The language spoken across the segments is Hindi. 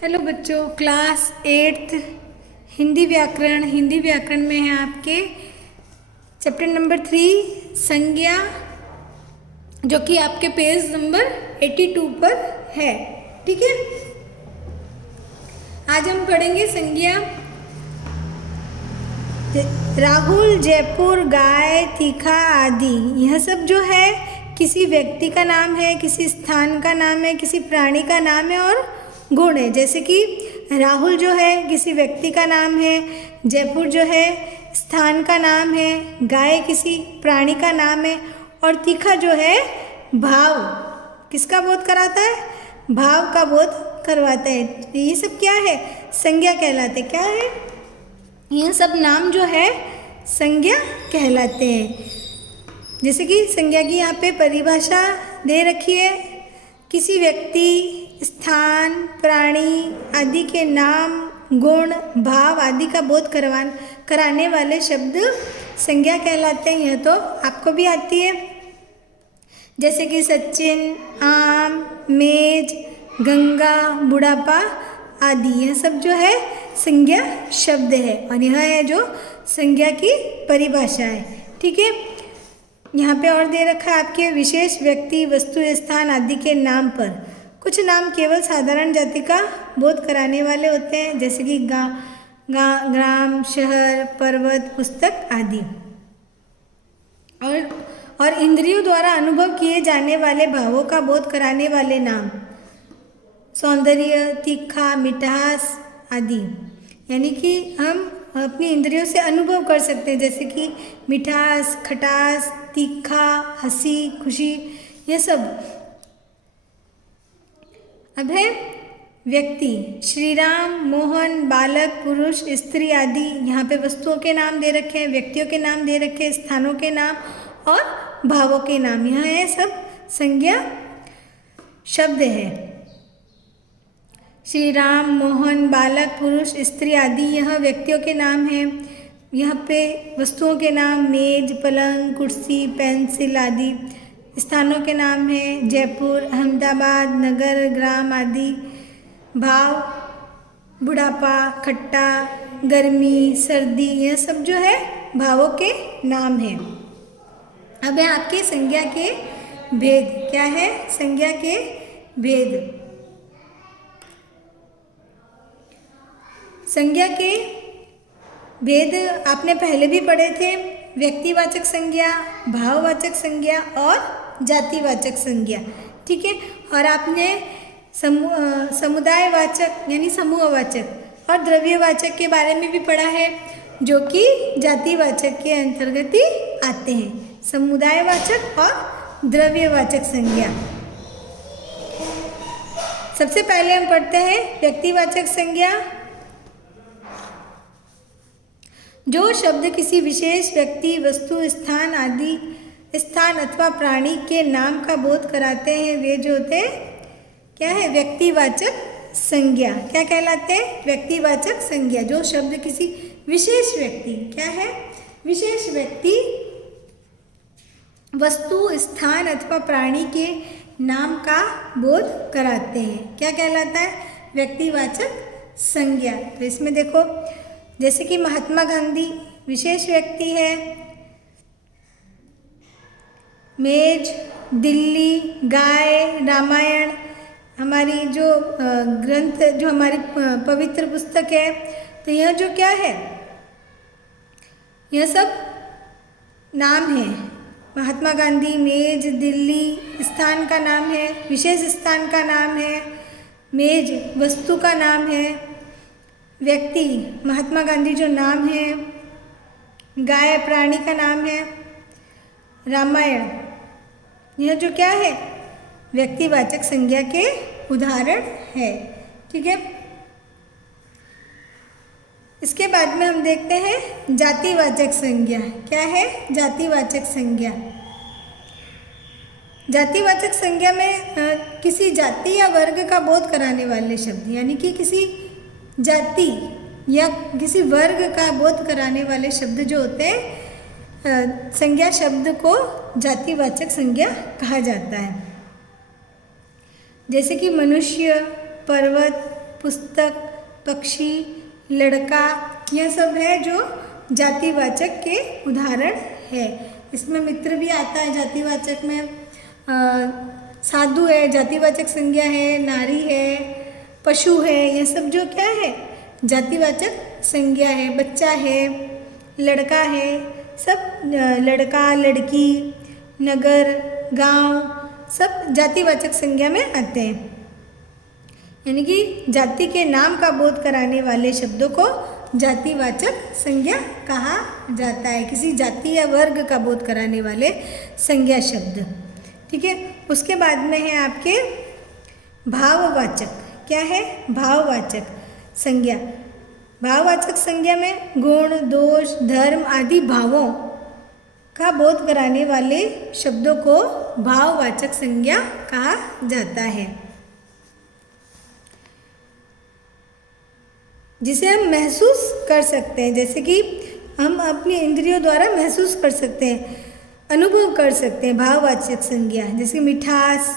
हेलो बच्चों, क्लास 8th हिंदी व्याकरण में है आपके चैप्टर नंबर 3 संज्ञा, जो कि आपके पेज नंबर 82 पर है। ठीक है, आज हम पढ़ेंगे संज्ञा। राहुल, जयपुर, गाय, तीखा आदि, यह सब जो है किसी व्यक्ति का नाम है, किसी स्थान का नाम है, किसी प्राणी का नाम है और गुण है। जैसे कि राहुल जो है किसी व्यक्ति का नाम है, जयपुर जो है स्थान का नाम है, गाय किसी प्राणी का नाम है और तीखा जो है भाव किसका बोध कराता है, भाव का बोध करवाता है। ये सब क्या है, संज्ञा कहलाते। क्या है, यह सब नाम जो है संज्ञा कहलाते हैं। जैसे कि संज्ञा की यहाँ पे परिभाषा दे रखी है, किसी व्यक्ति, स्थान, प्राणी आदि के नाम, गुण, भाव आदि का बोध कराने वाले शब्द संज्ञा कहलाते हैं। यह तो आपको भी आती है, जैसे कि सचिन, आम, मेज, गंगा, बुढ़ापा आदि, यह सब जो है संज्ञा शब्द है और यह है जो संज्ञा की परिभाषा है। ठीक है, यहाँ पे और दे रखा है आपके विशेष व्यक्ति, वस्तु, स्थान आदि के नाम पर कुछ नाम केवल साधारण जाति का बोध कराने वाले होते हैं, जैसे कि ग्राम, शहर, पर्वत, पुस्तक आदि। और इंद्रियों द्वारा अनुभव किए जाने वाले भावों का बोध कराने वाले नाम, सौंदर्य, तीखा, मिठास आदि, यानी कि हम अपनी इंद्रियों से अनुभव कर सकते हैं, जैसे कि मिठास, खटास, तीखा, हंसी, खुशी, यह सब। अब है व्यक्ति, श्री राम, मोहन, बालक, पुरुष, स्त्री आदि, यहाँ पे वस्तुओं के नाम दे रखे हैं, व्यक्तियों के नाम दे रखे हैं, स्थानों के नाम और भावों के नाम, यहाँ है सब संज्ञा शब्द है। श्री राम, मोहन, बालक, पुरुष, स्त्री आदि, यह व्यक्तियों के नाम हैं। यहाँ पे वस्तुओं के नाम मेज, पलंग, कुर्सी, पेंसिल आदि, स्थानों के नाम हैं जयपुर, अहमदाबाद, नगर, ग्राम आदि, भाव, बुढ़ापा, खट्टा, गर्मी, सर्दी, यह सब जो है भावों के नाम हैं। अब है आपके संज्ञा के भेद। क्या है, संज्ञा के भेद। संज्ञा के भेद आपने पहले भी पढ़े थे, व्यक्तिवाचक संज्ञा, भाववाचक संज्ञा और जातिवाचक संज्ञा। ठीक है, और आपने समुदायवाचक यानी समूहवाचक और द्रव्यवाचक के बारे में भी पढ़ा है, जो कि जातिवाचक के अंतर्गत ही आते हैं, समुदायवाचक और द्रव्यवाचक संज्ञा। सबसे पहले हम पढ़ते हैं व्यक्तिवाचक संज्ञा। जो शब्द किसी विशेष व्यक्ति, वस्तु, स्थान अथवा प्राणी के नाम का बोध कराते हैं, वे जो होते हैं क्या है, व्यक्तिवाचक संज्ञा। क्या कहलाते हैं, व्यक्तिवाचक संज्ञा। जो शब्द किसी विशेष व्यक्ति, क्या है, विशेष व्यक्ति, वस्तु, स्थान अथवा प्राणी के नाम का बोध कराते हैं, क्या कहलाता है, व्यक्तिवाचक संज्ञा। तो इसमें देखो, जैसे कि महात्मा गांधी विशेष व्यक्ति है, मेज, दिल्ली, गाय, रामायण, हमारी जो ग्रंथ, जो हमारी पवित्र पुस्तक है, तो यह जो क्या है, यह सब नाम है। महात्मा गांधी, मेज, दिल्ली, स्थान का नाम है, विशेष स्थान का नाम है, मेज वस्तु का नाम है, व्यक्ति महात्मा गांधी जो नाम है, गाय प्राणी का नाम है, रामायण, यह जो क्या है, व्यक्तिवाचक संज्ञा के उदाहरण है। ठीक है, इसके बाद में हम देखते हैं जातिवाचक संज्ञा। क्या है, जातिवाचक संज्ञा। जातिवाचक संज्ञा में किसी जाति या वर्ग का बोध कराने वाले शब्द, यानी कि किसी जाति या किसी वर्ग का बोध कराने वाले शब्द जो होते हैं, संज्ञा शब्द को जातिवाचक संज्ञा कहा जाता है। जैसे कि मनुष्य, पर्वत, पुस्तक, पक्षी, लड़का, यह सब है जो जातिवाचक के उदाहरण है। इसमें मित्र भी आता है जातिवाचक में, साधु है जातिवाचक संज्ञा है, नारी है, पशु है, यह सब जो क्या है जातिवाचक संज्ञा है। बच्चा है, लड़का है, सब लड़का, लड़की, नगर, गांव, सब जातिवाचक संज्ञा में आते हैं। यानी कि जाति के नाम का बोध कराने वाले शब्दों को जातिवाचक संज्ञा कहा जाता है, किसी जाति या वर्ग का बोध कराने वाले संज्ञा शब्द। ठीक है, उसके बाद में है आपके भाववाचक। क्या है? भाववाचक संज्ञा। भाववाचक संज्ञा में गुण, दोष, धर्म आदि भावों का बोध कराने वाले शब्दों को भाववाचक संज्ञा कहा जाता है, जिसे हम महसूस कर सकते हैं। जैसे कि हम अपनी इंद्रियों द्वारा महसूस कर सकते हैं, अनुभव कर सकते हैं भाववाचक संज्ञा, जैसे मिठास,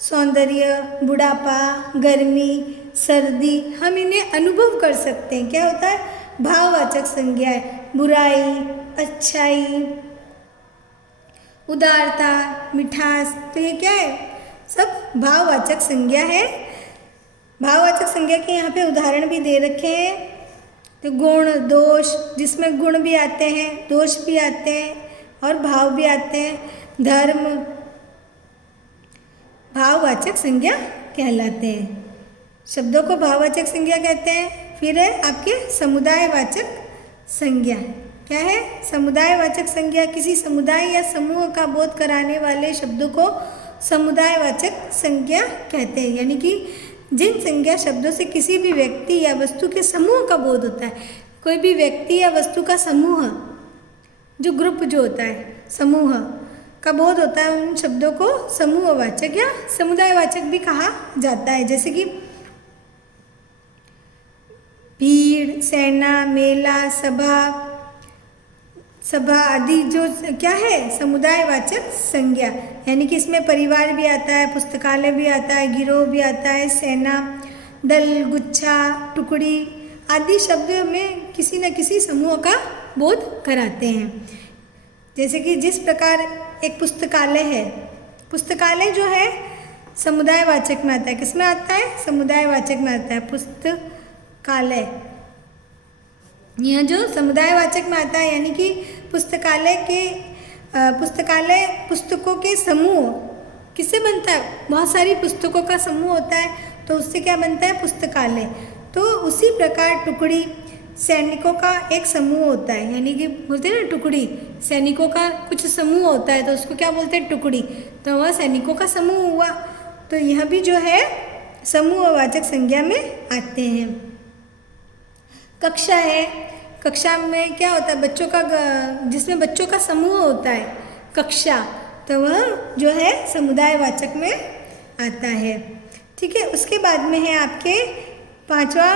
सौंदर्य, बुढ़ापा, गर्मी, सर्दी, हम इन्हें अनुभव कर सकते हैं। क्या होता है? भाववाचक संज्ञा है। बुराई, अच्छाई, उदारता, मिठास, तो ये क्या है? सब भाववाचक संज्ञा है। भाववाचक संज्ञा के यहाँ पे उदाहरण भी दे रखे हैं। तो गुण, दोष, जिसमें गुण भी आते हैं, दोष भी आते हैं और भाव भी आते हैं। धर्म भाववाचक संज्ञा कहलाते हैं। शब्दों को भाववाचक संज्ञा कहते हैं। फिर है आपके समुदायवाचक संज्ञा। क्या है? समुदायवाचक संज्ञा। किसी समुदाय या समूह का बोध कराने वाले शब्दों को समुदायवाचक संज्ञा कहते हैं। यानी कि जिन संज्ञा शब्दों से किसी भी व्यक्ति या वस्तु के समूह का बोध होता है, कोई भी व्यक्ति या वस्तु का समूह, जो ग्रुप जो होता है, समूह का बोध होता है, उन शब्दों को समूहवाचक या समुदायवाचक भी कहा जाता है। जैसे कि भीड़, सेना, मेला, सभा आदि जो क्या है समुदायवाचक संज्ञा। यानी कि इसमें परिवार भी आता है, पुस्तकालय भी आता है, गिरोह भी आता है, सेना, दल, गुच्छा, टुकड़ी आदि शब्द में किसी न किसी समूह का बोध कराते हैं। जैसे कि जिस प्रकार एक पुस्तकालय है, पुस्तकालय जो है समुदायवाचक में आता है। किस में आता है? समुदायवाचक में आता है पुस्तकालय। यह जो समुदायवाचक में आता है, यानी कि पुस्तकालय पुस्तकों के समूह किससे बनता है? बहुत सारी पुस्तकों का समूह होता है, तो उससे क्या बनता है? पुस्तकालय। तो उसी प्रकार टुकड़ी सैनिकों का एक समूह होता है। यानी कि बोलते हैं ना टुकड़ी, सैनिकों का कुछ समूह होता है, तो उसको क्या बोलते हैं? टुकड़ी। तो वह सैनिकों का समूह हुआ। तो यह भी जो है समूहवाचक संज्ञा में आते हैं। कक्षा है। कक्षा में क्या होता है? बच्चों का, जिसमें बच्चों का समूह होता है, कक्षा, तो वह जो है समुदायवाचक में आता है। ठीक है, उसके बाद में है आपके पांचवा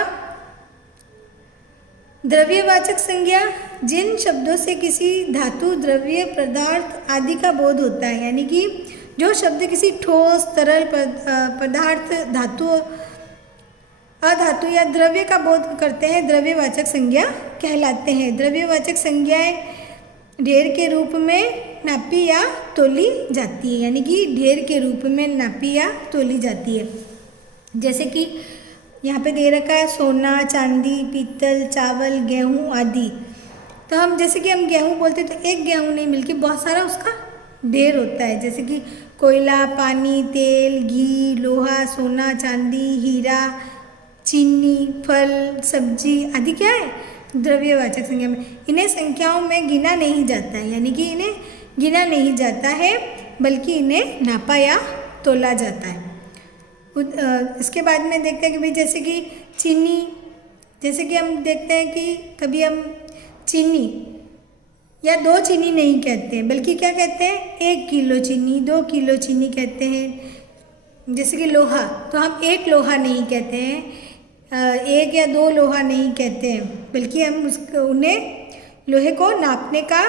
द्रव्यवाचक संज्ञा। जिन शब्दों से किसी धातु, द्रव्य, पदार्थ आदि का बोध होता है। यानी कि जो शब्द किसी ठोस, तरल पदार्थ, धातु, अधातु या द्रव्य का बोध करते हैं, द्रव्यवाचक संज्ञा कहलाते हैं। द्रव्यवाचक संज्ञाएं ढेर के रूप में नापी या तोली जाती है। यानी कि ढेर के रूप में नापी या तोली जाती है। जैसे कि यहाँ पे दे रखा है सोना, चांदी, पीतल, चावल, गेहूँ आदि। तो हम जैसे कि हम गेहूँ बोलते हैं, तो एक गेहूँ नहीं बल्कि बहुत सारा उसका ढेर होता है। जैसे कि कोयला, पानी, तेल, घी, लोहा, सोना, चांदी, हीरा, चीनी, फल, सब्जी आदि क्या है? द्रव्यवाचक संज्ञा में। इन्हें संख्याओं में गिना नहीं जाता है। यानी कि इन्हें गिना नहीं जाता है, बल्कि इन्हें नापा या तोला जाता है। इसके बाद में देखते हैं कि भाई जैसे कि चीनी, जैसे कि हम देखते हैं कि कभी हम चीनी या 2 चीनी नहीं कहते हैं, बल्कि क्या कहते हैं? 1 किलो चीनी, 2 किलो चीनी कहते हैं। जैसे कि लोहा, तो हम 1 लोहा नहीं कहते हैं, 1 या 2 लोहा नहीं कहते हैं, बल्कि हम उन्हें लोहे को नापने का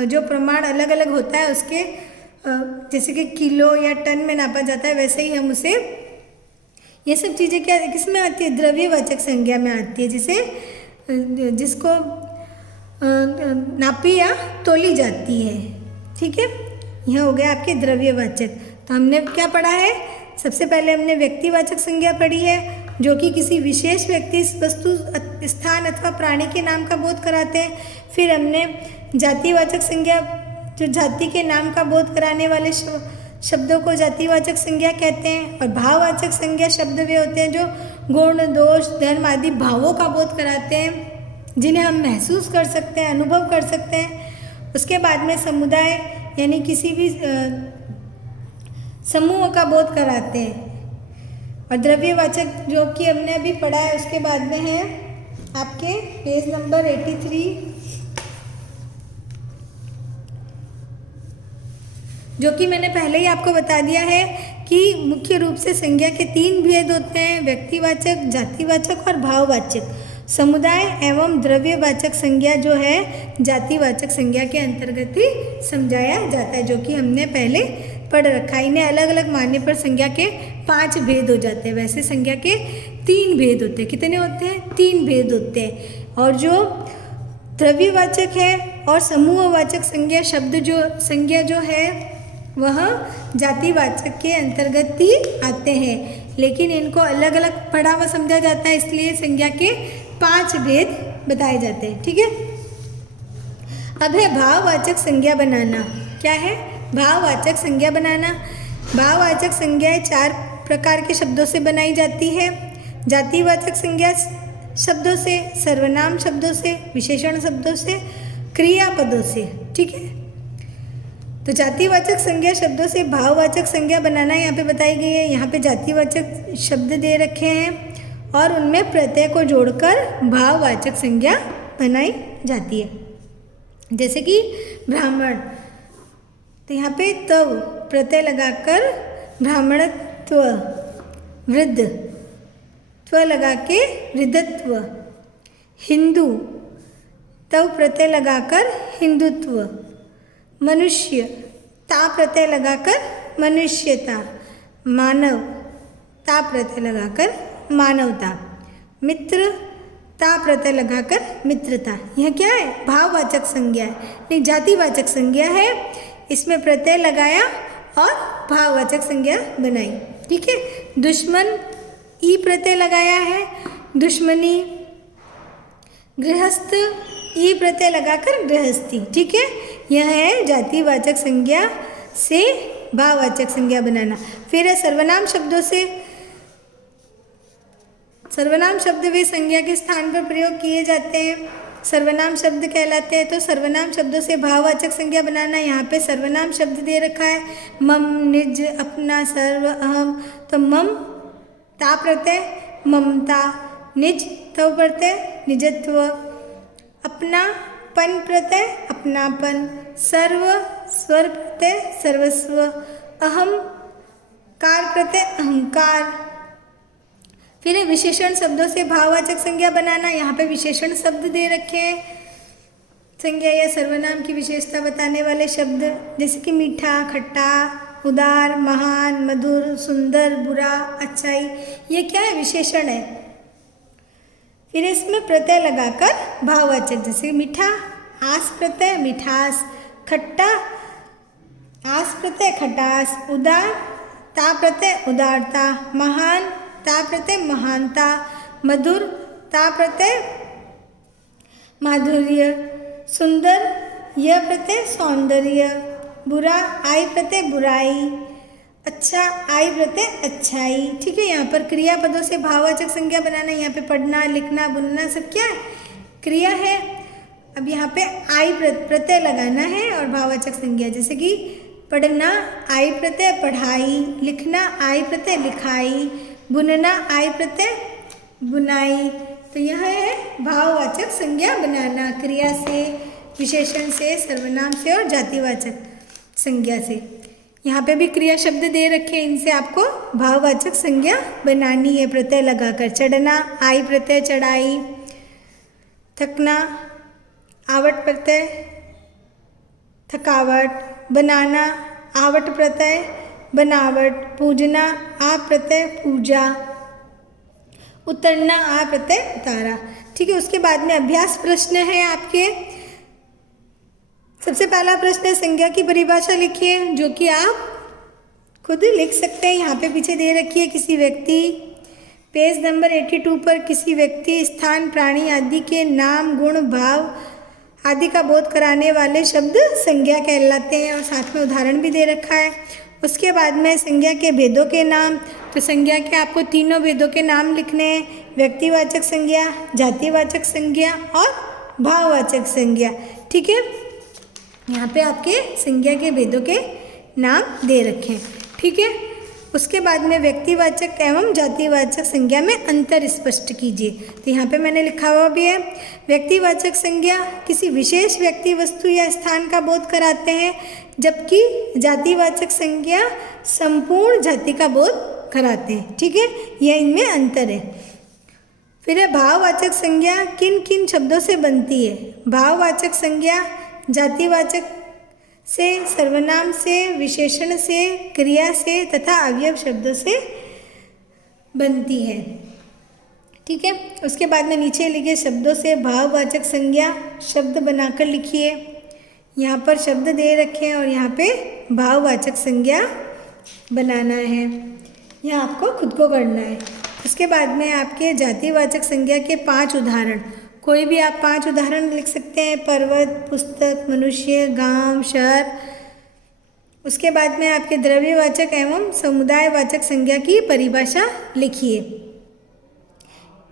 जो प्रमाण अलग अलग होता है, उसके जैसे कि किलो या टन में नापा जाता है, वैसे ही हम उसे ये सब चीज़ें क्या किसमें आती है, द्रव्यवाचक संज्ञा में आती है, जिसको नापी या तोली जाती है। ठीक है, यह हो गया आपके द्रव्यवाचक। तो हमने क्या पढ़ा है, सबसे पहले हमने व्यक्तिवाचक संज्ञा पढ़ी है, जो कि किसी विशेष व्यक्ति, वस्तु, स्थान अथवा प्राणी के नाम का बोध कराते हैं। फिर हमने जातिवाचक संज्ञा, जो जाति के नाम का बोध कराने वाले शब्दों को जातिवाचक संज्ञा कहते हैं। और भाववाचक संज्ञा शब्द वे होते हैं जो गुण, दोष, धर्म आदि भावों का बोध कराते हैं, जिन्हें हम महसूस कर सकते हैं, अनुभव कर सकते हैं। उसके बाद में समुदाय यानी किसी भी समूह का बोध कराते हैं। और द्रव्यवाचक जो कि हमने अभी पढ़ा है, उसके बाद में है आपके पेज नंबर 83, जो कि मैंने पहले ही आपको बता दिया है कि मुख्य रूप से संज्ञा के 3 भेद होते हैं, व्यक्तिवाचक, जातिवाचक और भाववाचक। समुदाय एवं द्रव्यवाचक संज्ञा जो है जातिवाचक संज्ञा के अंतर्गत ही समझाया जाता है, जो कि हमने पहले पढ़ रखा है। इन्हें अलग अलग मानने पर संज्ञा के 5 भेद हो जाते हैं। वैसे संज्ञा के 3 भेद होते हैं। कितने होते हैं? 3 भेद होते हैं। और जो द्रव्यवाचक है और समूहवाचक संज्ञा जो है वह जातिवाचक के अंतर्गत ही आते हैं, लेकिन इनको अलग अलग पढ़ा व समझा जाता है, इसलिए संज्ञा के 5 भेद बताए जाते हैं। ठीक है, अब है भाववाचक संज्ञा बनाना। क्या है? भाववाचक संज्ञा बनाना। भाववाचक संज्ञाएं 4 प्रकार के शब्दों से बनाई जाती है। जातिवाचक संज्ञा शब्दों से, सर्वनाम शब्दों से, विशेषण शब्दों से, क्रियापदों से। ठीक है, तो जातिवाचक संज्ञा शब्दों से भाववाचक संज्ञा बनाना यहाँ पे बताई गई है। यहाँ पे जातिवाचक शब्द दे रखे हैं और उनमें प्रत्यय को जोड़कर भाववाचक संज्ञा बनाई जाती है। जैसे कि ब्राह्मण, तो यहाँ पे तव प्रत्यय लगाकर ब्राह्मणत्व, वृद्ध त्व लगा के वृद्धत्व, हिंदू तव प्रत्यय लगाकर हिंदुत्व, मनुष्य ता प्रत्यय लगाकर मनुष्यता, मानव ता प्रत्यय लगाकर मानवता, मित्र ता प्रत्यय लगाकर मित्रता। यह क्या है? भाववाचक संज्ञा है, नहीं जातिवाचक संज्ञा है। इसमें प्रत्यय लगाया और भाववाचक संज्ञा बनाई। ठीक है, दुश्मन ई प्रत्यय लगाया है, दुश्मनी, गृहस्थ ई प्रत्यय लगाकर गृहस्थी। ठीक है, यह है जातिवाचक संज्ञा से भाववाचक संज्ञा बनाना। फिर है सर्वनाम शब्दों से। सर्वनाम शब्द वे संज्ञा के स्थान पर प्रयोग किए जाते हैं, सर्वनाम शब्द कहलाते हैं। तो सर्वनाम शब्दों से भाववाचक संज्ञा बनाना। यहाँ पे सर्वनाम शब्द दे रखा है, मम, निज, अपना, सर्व, अहम। तो मम ता प्रत्यय ममता, निज तव प्रत्यय निजत्व, अपना पन प्रत्यय अपनापन, सर्व स्वर प्रत्यय सर्वस्व, अहम कार प्रत्यय अहंकार। फिर विशेषण शब्दों से भाववाचक संज्ञा बनाना। यहाँ पे विशेषण शब्द दे रखे हैं, संज्ञा या सर्वनाम की विशेषता बताने वाले शब्द, जैसे कि मीठा, खट्टा, उदार, महान, मधुर, सुंदर, बुरा, अच्छाई। ये क्या है? विशेषण है। फिर इसमें प्रत्यय लगाकर भाववाचक, जैसे मीठा आस प्रत्यय मिठास, खट्टा आस प्रत्यय खटास, उदार ता प्रत्यय उदारता, महान ता प्रत्यय महानता, मधुर ता प्रत्यय माधुर्य, सुंदर यह प्रत्यय सौंदर्य, बुरा आई प्रत्यय बुराई, अच्छा आई प्रत्यय अच्छाई। ठीक है, यहाँ पर क्रियापदों से भाववाचक संज्ञा बनाना। यहाँ पे पढ़ना, लिखना, बुनना सब क्या है? क्रिया है। अब यहाँ पे आई प्रत्यय लगाना है और भाववाचक संज्ञा, जैसे कि पढ़ना आई प्रत्यय पढ़ाई, लिखना आई प्रत्यय लिखाई, बुनना आई प्रत्यय बुनाई। तो यह है भाववाचक संज्ञा बनाना, क्रिया से, विशेषण से, सर्वनाम से और जातिवाचक संज्ञा से। यहाँ पे भी क्रिया शब्द दे रखे हैं, इनसे आपको भाववाचक संज्ञा बनानी है प्रत्यय लगाकर। चढ़ना आई प्रत्यय चढ़ाई, थकना आवट प्रत्यय थकावट, बनाना आवट प्रत्यय बनावट, पूजना आप प्रत्यय पूजा, उतरना, आ प्रत्यय उतारा। ठीक है, उसके बाद में अभ्यास प्रश्न है आपके। सबसे पहला प्रश्न है संज्ञा की परिभाषा लिखिए, जो कि आप खुद लिख सकते हैं। यहाँ पे पीछे दे रखी है किसी व्यक्ति, पेज नंबर 82 पर किसी व्यक्ति, स्थान, प्राणी आदि के नाम, गुण, भाव आदि का बोध कराने वाले शब्द संज्ञा कहलाते हैं, और साथ में उदाहरण भी दे रखा है। उसके बाद में संज्ञा के भेदों के नाम, तो संज्ञा के आपको तीनों भेदों के नाम लिखने हैं, व्यक्तिवाचक संज्ञा, जातिवाचक संज्ञा और भाववाचक संज्ञा। ठीक है, यहाँ पे आपके संज्ञा के भेदों के नाम दे रखे हैं। ठीक है, उसके बाद में व्यक्तिवाचक एवं जातिवाचक संज्ञा में अंतर स्पष्ट कीजिए। तो यहाँ पे मैंने लिखा हुआ भी है, व्यक्तिवाचक संज्ञा किसी विशेष व्यक्ति, वस्तु या स्थान का बोध कराते हैं, जबकि जातिवाचक संज्ञा संपूर्ण जाति का बोध कराते हैं। ठीक है, यह इनमें अंतर है। फिर है भाववाचक संज्ञा किन किन शब्दों से बनती है। भाववाचक संज्ञा जातिवाचक से, सर्वनाम से, विशेषण से, क्रिया से तथा अवयव शब्दों से बनती है। ठीक है, उसके बाद में नीचे लिखे शब्दों से भाववाचक संज्ञा शब्द बनाकर लिखिए। यहाँ पर शब्द दे रखे हैं और यहाँ पे भाववाचक संज्ञा बनाना है, यहाँ आपको खुद को करना है। उसके बाद में आपके जातिवाचक संज्ञा के 5 उदाहरण, कोई भी आप 5 उदाहरण लिख सकते हैं, पर्वत, पुस्तक, मनुष्य, गांव, शहर। उसके बाद में आपके द्रव्यवाचक एवं समुदायवाचक संज्ञा की परिभाषा लिखिए।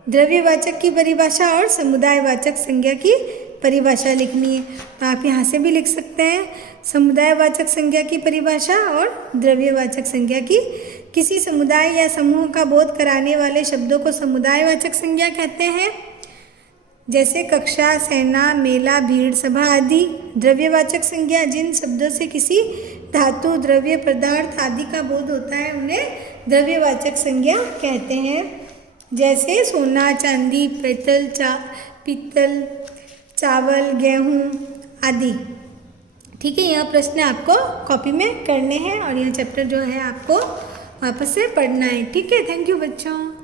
द्रव्यवाचक की परिभाषा और समुदायवाचक संज्ञा की परिभाषा लिखनी है, तो आप यहाँ से भी लिख सकते हैं समुदायवाचक संज्ञा की परिभाषा और द्रव्यवाचक संज्ञा की। किसी समुदाय या समूह का बोध कराने वाले शब्दों को समुदायवाचक संज्ञा कहते हैं, जैसे कक्षा, सेना, मेला, भीड़, सभा आदि। द्रव्यवाचक संज्ञा जिन शब्दों से किसी धातु, द्रव्य, पदार्थ आदि का बोध होता है उन्हें द्रव्यवाचक संज्ञा कहते हैं, जैसे सोना, चांदी, पीतल, चावल, गेहूँ आदि। ठीक है, यह प्रश्न आपको कॉपी में करने हैं और यह चैप्टर जो है आपको वापस से पढ़ना है। ठीक है, थैंक यू बच्चों।